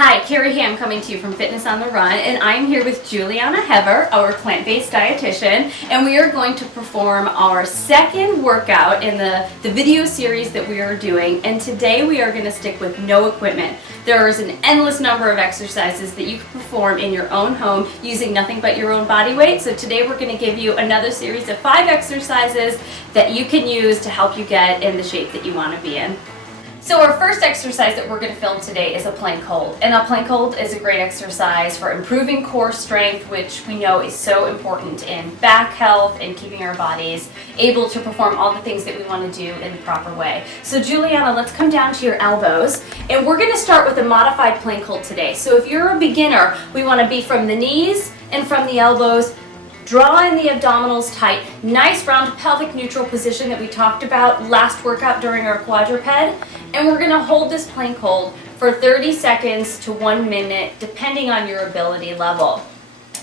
Hi, Cari here. I'm coming to you from Fitness on the Run, and I'm here with Julieanna Hever, our plant-based dietitian, and we are going to perform our second workout in the video series that we are doing, and today we are going to stick with no equipment. There is an endless number of exercises that you can perform in your own home using nothing but your own body weight, so today we're going to give you another series of 5 exercises that you can use to help you get in the shape that you want to be in. So our first exercise that we're going to film today is a plank hold. And a plank hold is a great exercise for improving core strength, which we know is so important in back health and keeping our bodies able to perform all the things that we want to do in the proper way. So Julieanna, let's come down to your elbows. And we're going to start with a modified plank hold today. So if you're a beginner, we want to be from the knees and from the elbows. Draw in the abdominals tight, nice round pelvic neutral position that we talked about last workout during our quadruped. And we're gonna hold this plank hold for 30 seconds to 1 minute, depending on your ability level.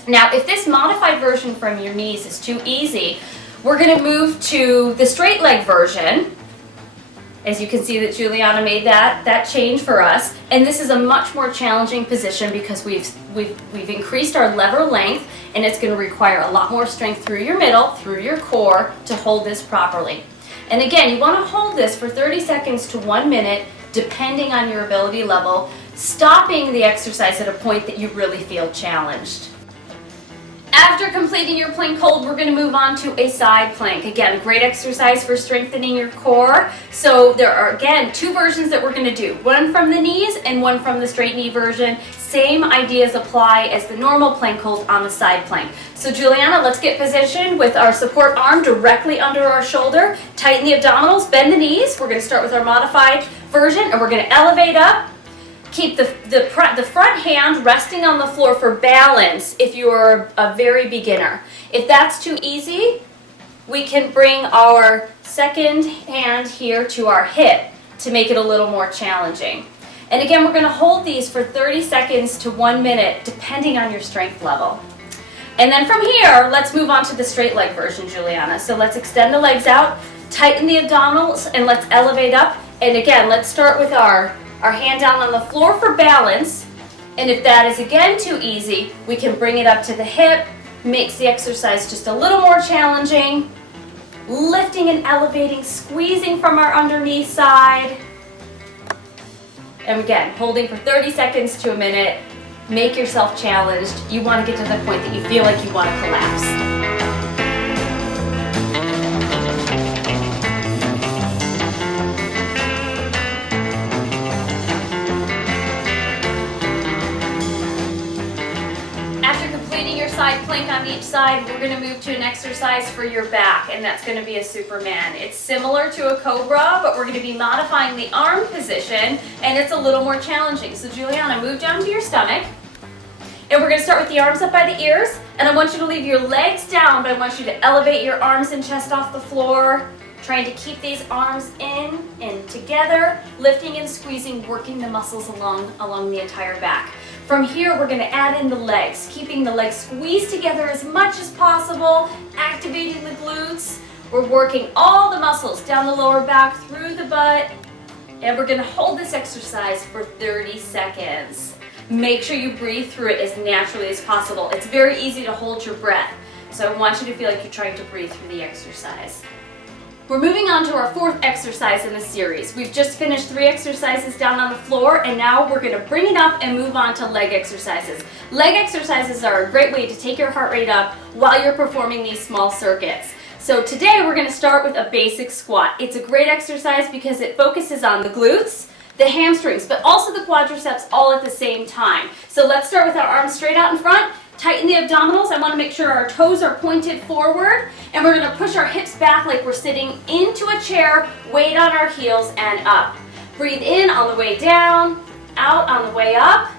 Now, if this modified version from your knees is too easy, we're gonna move to the straight leg version. As you can see that Julieanna made that change for us. And this is a much more challenging position because we've increased our lever length, and it's going to require a lot more strength through your middle, through your core to hold this properly. And again, you want to hold this for 30 seconds to 1 minute, depending on your ability level, stopping the exercise at a point that you really feel challenged. After completing your plank hold, we're going to move on to a side plank. Again, a great exercise for strengthening your core. So there are, again, 2 versions that we're going to do. One from the knees and one from the straight knee version. Same ideas apply as the normal plank hold on the side plank. So Julieanna, let's get positioned with our support arm directly under our shoulder. Tighten the abdominals, bend the knees. We're going to start with our modified version, and we're going to elevate up. Keep the front hand resting on the floor for balance if you're a very beginner. If that's too easy, we can bring our second hand here to our hip to make it a little more challenging. And again, we're going to hold these for 30 seconds to 1 minute, depending on your strength level. And then from here, let's move on to the straight leg version, Julieanna. So let's extend the legs out, tighten the abdominals, and let's elevate up. And again, let's start with our hand down on the floor for balance, and if that is again too easy, we can bring it up to the hip, makes the exercise just a little more challenging, lifting and elevating, squeezing from our underneath side, and again, holding for 30 seconds to a minute. Make yourself challenged. You want to get to the point that you feel like you want to collapse. Side plank on each side, we're going to move to an exercise for your back, and that's going to be a Superman. It's similar to a Cobra, but we're going to be modifying the arm position, and it's a little more challenging. So Julieanna, move down to your stomach, and we're going to start with the arms up by the ears, and I want you to leave your legs down, but I want you to elevate your arms and chest off the floor, trying to keep these arms in and together, lifting and squeezing, working the muscles along the entire back. From here, we're going to add in the legs, keeping the legs squeezed together as much as possible, activating the glutes. We're working all the muscles down the lower back, through the butt, and we're going to hold this exercise for 30 seconds. Make sure you breathe through it as naturally as possible. It's very easy to hold your breath, so I want you to feel like you're trying to breathe through the exercise. We're moving on to our 4th exercise in the series. We've just finished 3 exercises down on the floor, and now we're going to bring it up and move on to leg exercises. Leg exercises are a great way to take your heart rate up while you're performing these small circuits. So today we're going to start with a basic squat. It's a great exercise because it focuses on the glutes, the hamstrings, but also the quadriceps all at the same time. So let's start with our arms straight out in front. Tighten the abdominals. I want to make sure our toes are pointed forward, and we're going to push our hips back like we're sitting into a chair, weight on our heels and up. Breathe in on the way down, out on the way up,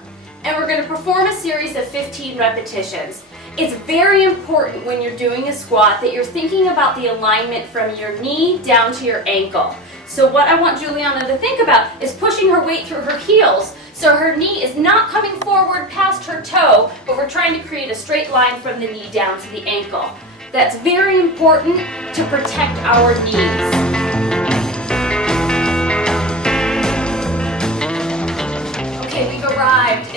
and we're going to perform a series of 15 repetitions. It's very important when you're doing a squat that you're thinking about the alignment from your knee down to your ankle. So what I want Julieanna to think about is pushing her weight through her heels so her knee is not coming forward past her toe, but we're trying to create a straight line from the knee down to the ankle. That's very important to protect our knees. Okay, we've arrived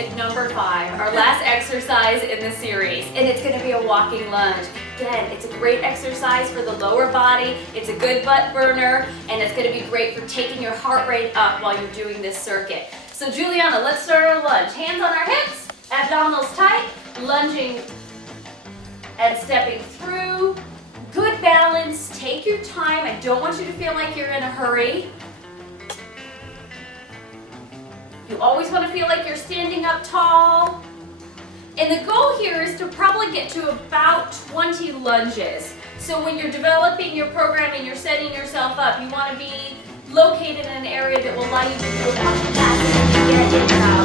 exercise in the series, and it's going to be a walking lunge. Again, it's a great exercise for the lower body, it's a good butt burner, and it's going to be great for taking your heart rate up while you're doing this circuit. So Julieanna, let's start our lunge. Hands on our hips, abdominals tight, lunging and stepping through. Good balance, take your time. I don't want you to feel like you're in a hurry. You always want to feel like you're standing up tall. And the goal here is to probably get to about 20 lunges. So when you're developing your program and you're setting yourself up, you want to be located in an area that will allow you to build that capacity to get in and out.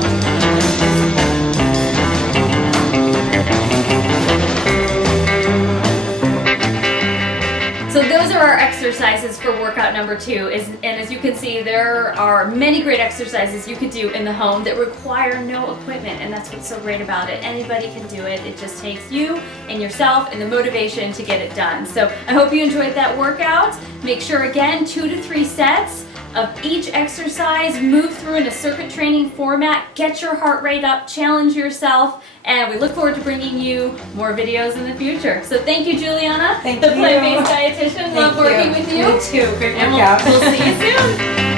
So those are our exercises for workout number 2. And as you can see, there are many great exercises you could do in the home that require no equipment, and that's what's so great about it. Anybody can do it. It just takes you and yourself and the motivation to get it done. So I hope you enjoyed that workout. Make sure, again, 2 to 3 sets of each exercise. Move through in a circuit training format. Get your heart rate up, challenge yourself, and we look forward to bringing you more videos in the future. So thank you, Julieanna, Thank the you. plant-based dietitian. Love working with you. Me too. Great And workout. we'll see you soon.